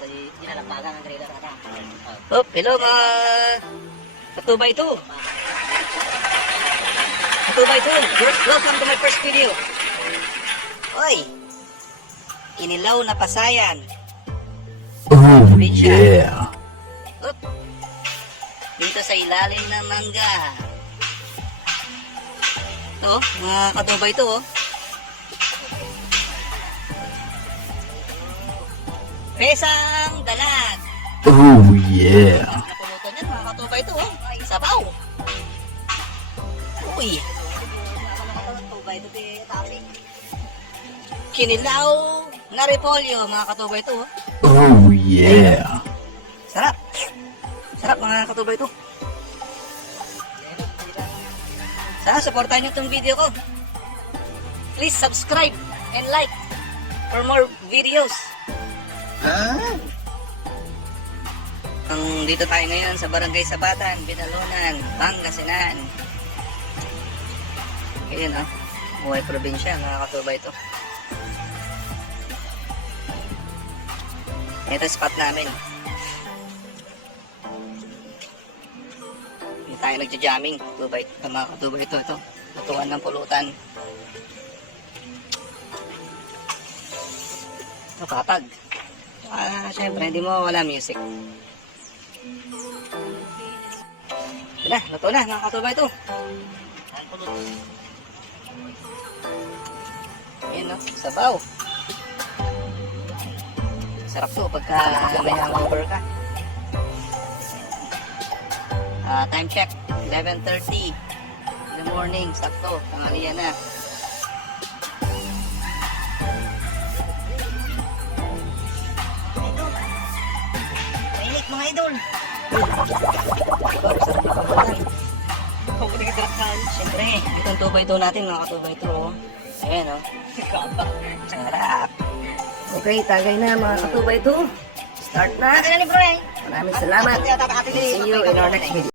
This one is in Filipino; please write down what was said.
Dinalagpagan ang trailer ata. Oh, hello mga katubay to. Katubay to. Welcome to my first video. Oy, Kinilaw na Pasayan. Oh, Probinsya. yeah. Oop. Dito sa ilalim ng mangga. Ito, mga katubay to. Oh. Pesang dalag. Oh, yeah. Napulutan yan, mga katubay to. Oh. Ay, sabaw. Uy. Kinilaw na repolyo, mga katubay to. Oh. Oh, yeah. Sarap. Sarap, mga katubay to. Sana supportahan nyo itong video ko. Please subscribe and like for more videos. Dito tayo ngayon sa Barangay Sabatan, Binalunan, Pangasinan. Ayan ah, buhay probinsya, mga katubay ito. Ito spot namin. Hindi tayo nagja-jamming, katubay, mga katubay ito. Tutuan ng pulutan. Ito kapag. Syempre, hindi mo wala music. Wala, luto na, mga katubay ito. Ayan no, sabaw. Sarap to pagka may hangover ka. Time check, 11:30 in the morning, sakto, tanghalian na. Mainit mga idol. Sarap na pagbutan. Siyempre, itong tubay ito natin, mga katubay ito. Oh. Ayan o. Sarap. Okay, tagay na mga katubay ito. Start na. Maraming salamat. See you in our next video.